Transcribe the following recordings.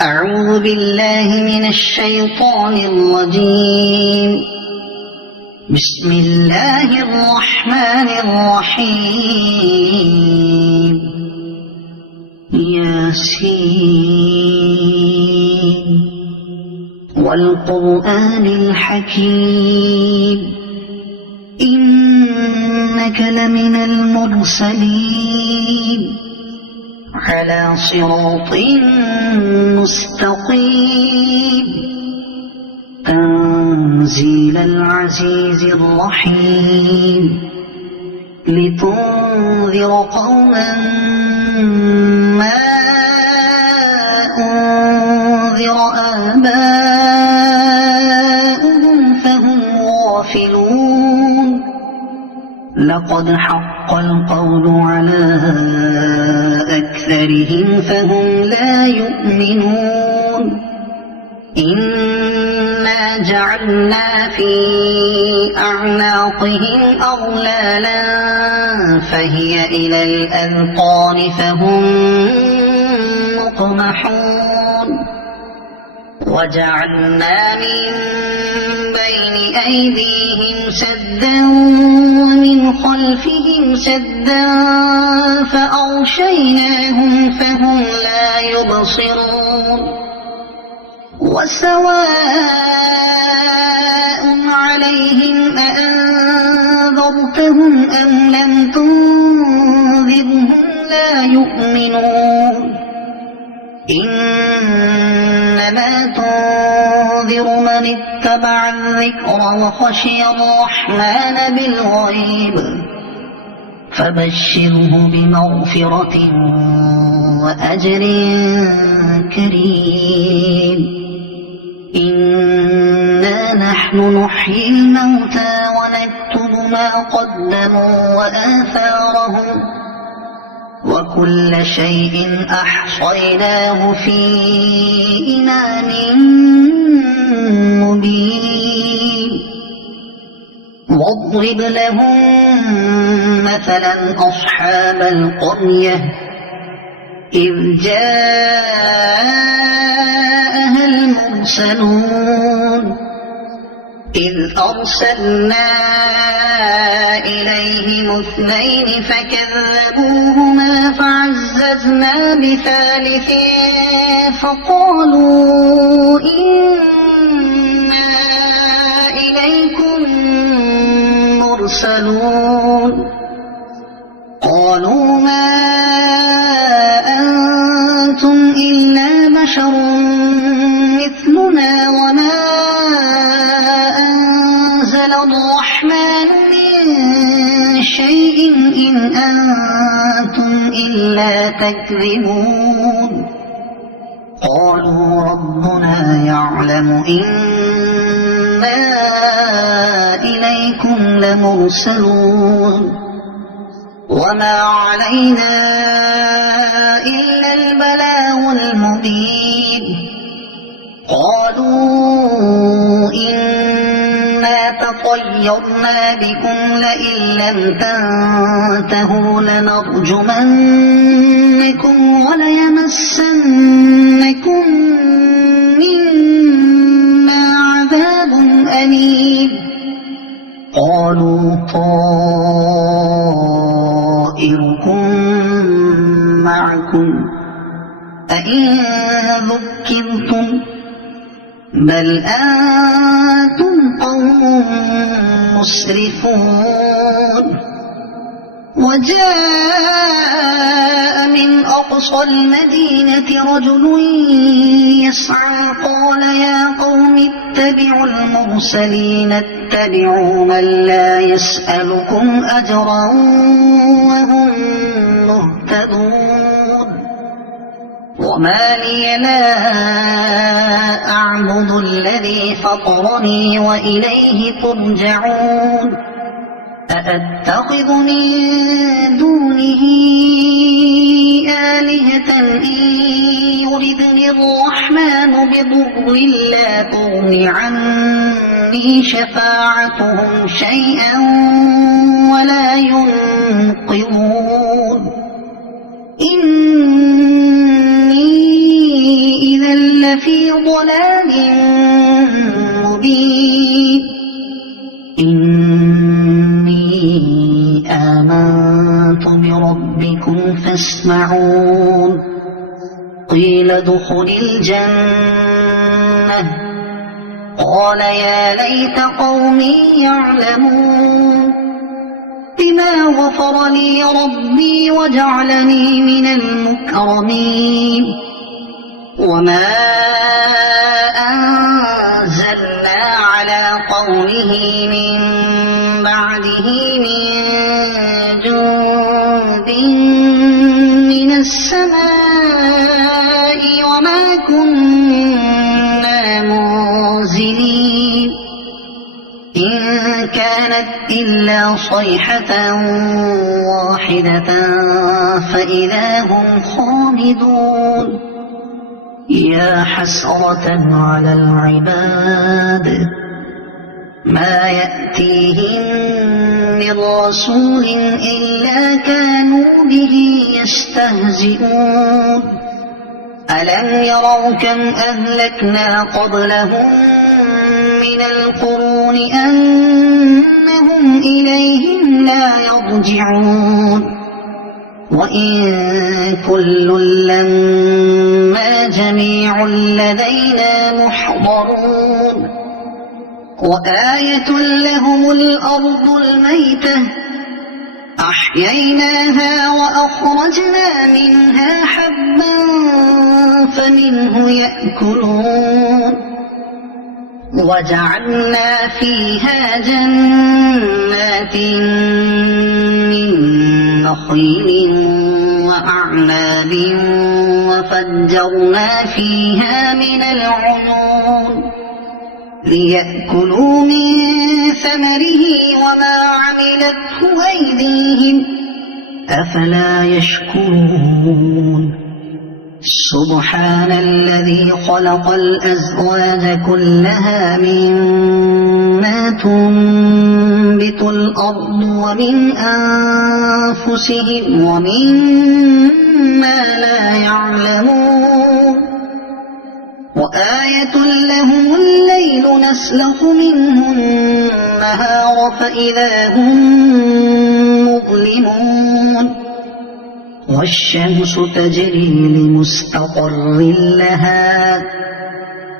أعوذ بالله من الشيطان الرجيم. بسم الله الرحمن الرحيم. ياسين والقرآن الحكيم إنك لمن المرسلين على صراط مستقيم تنزيل العزيز الرحيم لتنذر قوما ما أنذر آباؤهم فهم غافلون. لقد حق القول على أكثرهم فهم لا يؤمنون. إنا جعلنا في أعناقهم أغلالا فهي إلى الأذقان فهم مقمحون. وجعلنا من بين أيديهم سدا ومن خلفهم سدا فأغشيناهم فهم لا يبصرون. وسواء عليهم أأنذرتهم أم لم تنذرهم لا يؤمنون. إنما تنذر من اتبع الذكر وخشي الرحمن بالغيب فبشره بمغفرة وأجر كريم. إنا نحن نحيي الموتى ونكتب ما قدموا وآثارهم وكل شيء أحصيناه في إمام مبين. واضرب لهم مثلا أصحاب القرية إذ جاءها المرسلون إذ أرسلنا إليهم اثنين فكذبوهما فعززنا بثالث فقالوا إنا إليكم مرسلون. قالوا ما أنتم إلا بشر مثلنا وما أنزل الرحمن من شيء إن أنتم إلا تكذبون. قالوا ربنا يعلم إنا إليكم لمرسلون وما علينا إلا البلاغ المبين. قالوا إنا تطيرنا بكم لئن لم تنتهوا لنرجمنكم وليمسنكم منا عذاب أليم. قالوا طائركم معكم أئن ذكرتم بل أنتم قوم مسرفون. وجاء من أقصى المدينة رجل يسعى قال يا قوم اتبعوا المرسلين اتبعوا من لا يسألكم أجرا وهم مهتدون. وما لي لا أعبد الذي فطرني وإليه ترجعون. أأتخذ من دونه آلهة إن يردني الرحمن بضر لا تغن عني شفاعتهم شيئا ولا ينقذون. إني إذا لفي ضلال مبين إني آمنت بربكم فاسمعون قيل ادخل الجنة قال يا ليت قومي يعلمون بما غفر لي ربي وجعلني من المكرمين وما أنزلنا على قومه من بعده من جند من السماء وما كنا منزلين إن كانت إلا صيحة واحدة فإذا هم خامدون يا حسرة على العباد ما يأتيهم من رسول إلا كانوا به يستهزئون ألم يروا كم أهلكنا قبلهم من القرون أنهم إليهم لا يرجعون وإن كل لما جميع لدينا محضرون وآية لهم الأرض الميتة أحييناها وأخرجنا منها حبا فمنه يأكلون وجعلنا فيها جنات من نخيل وأعناب وفجرنا فيها من العيون ليأكلوا من ثمره وما عملته أيديهم أفلا يشكرون سبحان الذي خلق الأزواج كلها مما تنبت الأرض ومن أنفسهم ومما لا يعلمون وآية لهم الليل نسلخ منه النهار فإذا هم مظلمون والشمس تجري لمستقر لها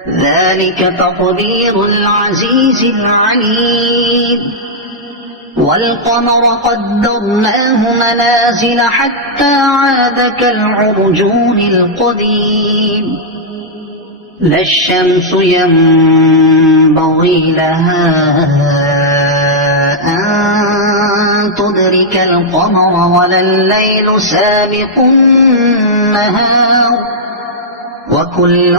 ذلك تقدير العزيز العليم والقمر قدرناه منازل حتى عاد كالعرجون القديم لا الشمس ينبغي لها أن تدرك القمر ولا الليل سابق النهار وكل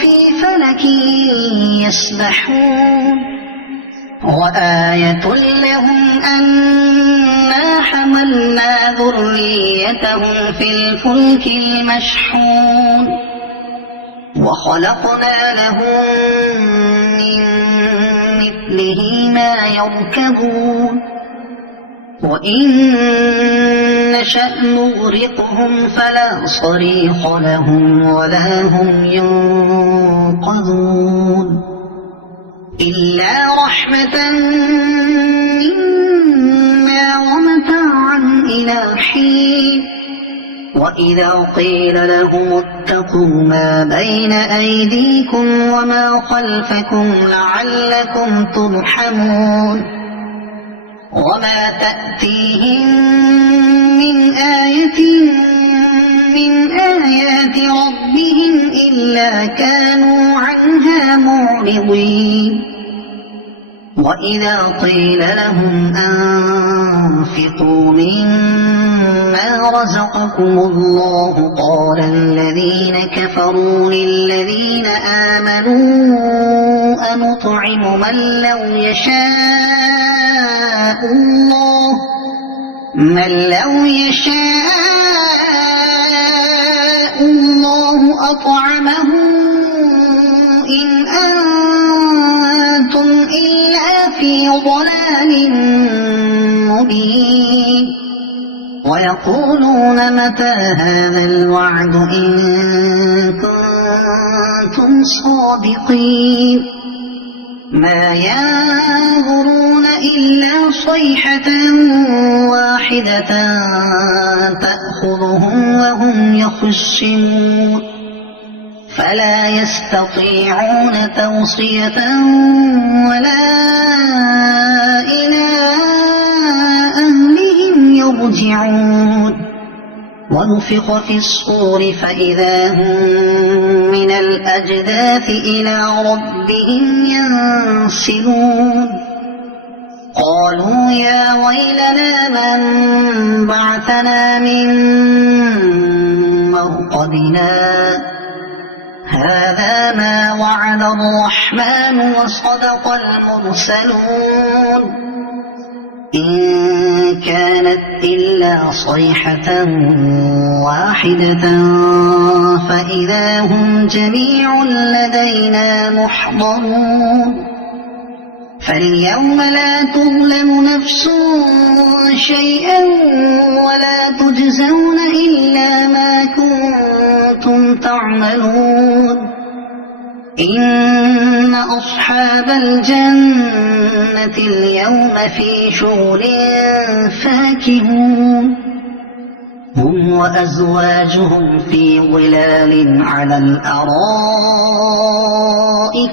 في فلك يسبحون وآية لهم أنا حملنا ذريتهم في الفلك المشحون وخلقنا لهم من مثله ما يركبون وإن نشأ نغرقهم فلا صريخ لهم ولا هم ينقذون إلا رحمة منا ومتاعا إلى حين وإذا قيل لهم اتقوا ما بين أيديكم وما خلفكم لعلكم ترحمون وما تأتيهم من آية من آيات ربهم إلا كانوا عنها معرضين وإذا قيل لهم أنفقوا مما رزقكم الله قال الذين كفروا للذين آمنوا أنطعم من لو يشاء الله أطعمه إن أنتم إلا في ضلال مبين ويقولون متى هذا الوعد إن كنتم صادقين ما ينظرون إلا صيحة واحدة تأخذهم وهم يخصمون فلا يستطيعون توصية ولا إلى أهلهم يرجعون ونفخ في الصور فإذا هم من الأجداث إلى ربهم ينسلون قالوا يا ويلنا من بعثنا من مرقدنا هذا ما وعد الرحمن وصدق المرسلون إن كانت إلا صيحة واحدة فإذا هم جميع لدينا محضرون فاليوم لا تظلم نفس شيئا ولا تجزون إلا ما كنتم تعملون إن أصحاب الجنة اليوم في شغل فاكهون هم وأزواجهم في ظلال على الأرائك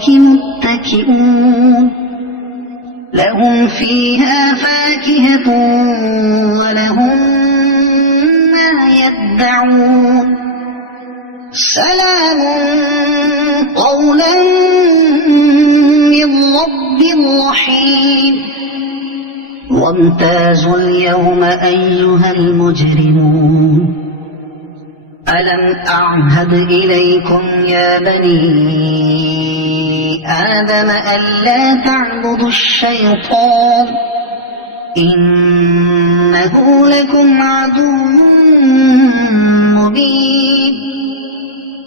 متكئون لهم فيها فاكهة ولهم ما يدعون سلام قولا من رب رحيم وامتازوا اليوم أيها المجرمون ألم أعهد إليكم يا بني آدم ألا تعبدوا الشيطان إنه لكم عدو مبين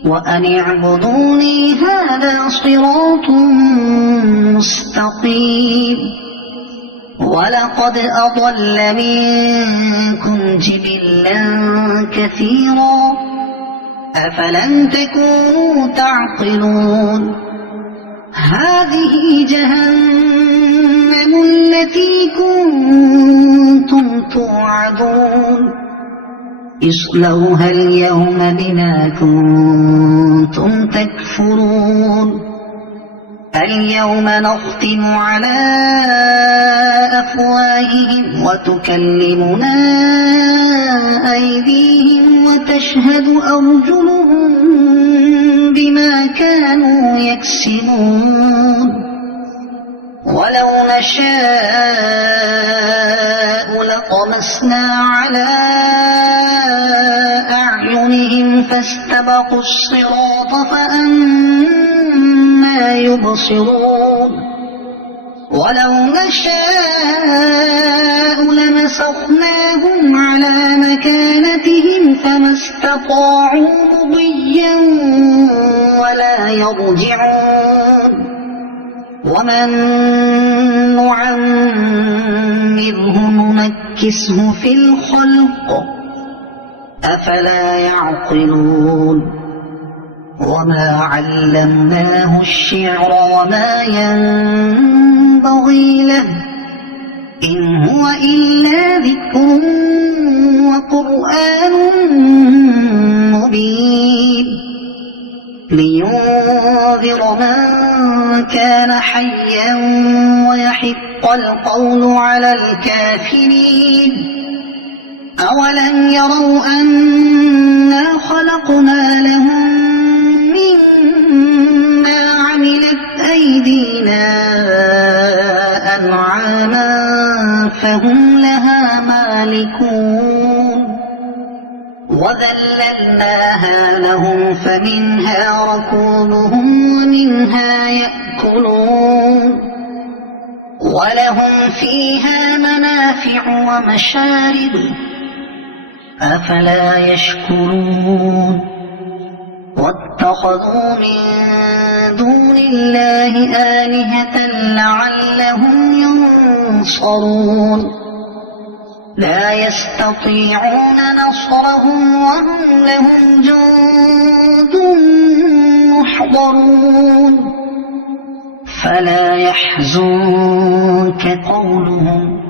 وأن اعبدوني هذا صراط مستقيم ولقد أضل منكم جبلا كثيرا أفلم تكونوا تعقلون هذه جهنم التي كنتم توعدون اصلوها اليوم بما كنتم تكفرون اليوم نختم على أفواههم وتكلمنا أيديهم وتشهد أرجلهم بما كانوا يكسبون ولو نشاء لطمسنا على أعينهم فاستبقوا الصراط فأنى يبصرون ولو نشاء لمسخناهم على مكانتهم فما استطاعوا مضيا ولا يرجعون ومن نعمره ننكسه في الخلق أفلا يعقلون وما علمناه الشعر وما ينبغي له إن هو إلا ذكر وقرآن مبين لينذر من كان حيا ويحق القول على الكافرين أولم يروا أنا خلقنا لهم مما عملت أيدينا أنعاما فهم لها مالكون وذللناها لهم فمنها ركوبهم ومنها يأكلون ولهم فيها منافع ومشارب أفلا يشكرون واتخذوا من دون الله آلهة لعلهم ينصرون لا يستطيعون نصرهم وهم لهم جند محضرون يحضرون فلا يحزنك قولهم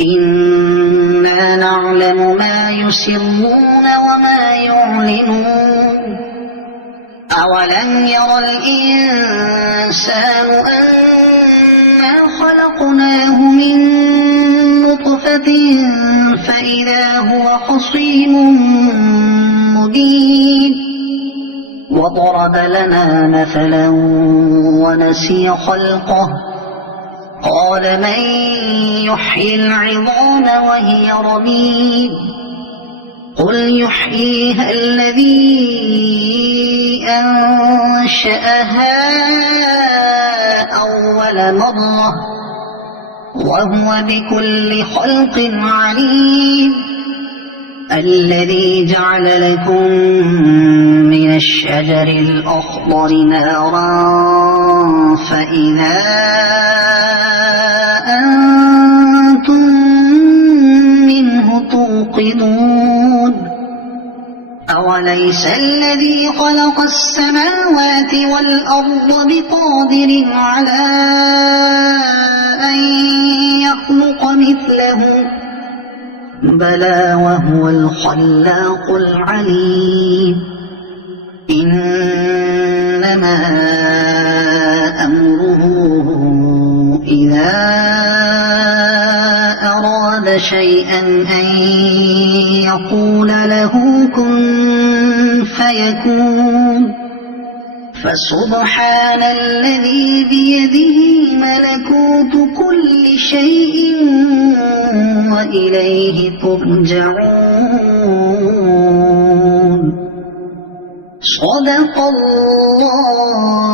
إنا نعلم ما يسرون وما يعلنون أولم ير الإنسان أنا خلقناه من نطفة فإذا هو خصيم مبين وضرب لنا مثلا ونسي خلقه قال من يحيي العظام وهي رميم قل يحييها الذي أنشأها أول مرة وهو بكل خلق عليم الذي جعل لكم من الشجر الأخضر نارا فإذا أنتم منه توقدون أوليس الذي خلق السماوات والأرض بقادر على أن يخلق مثلهم بلى وهو الخلاق العليم إنما أمره إذا أراد شيئا أن يقول له كن فيكون فسبحان الذي بيده ملكوت كل شيء وإليه ترجعون صدق الله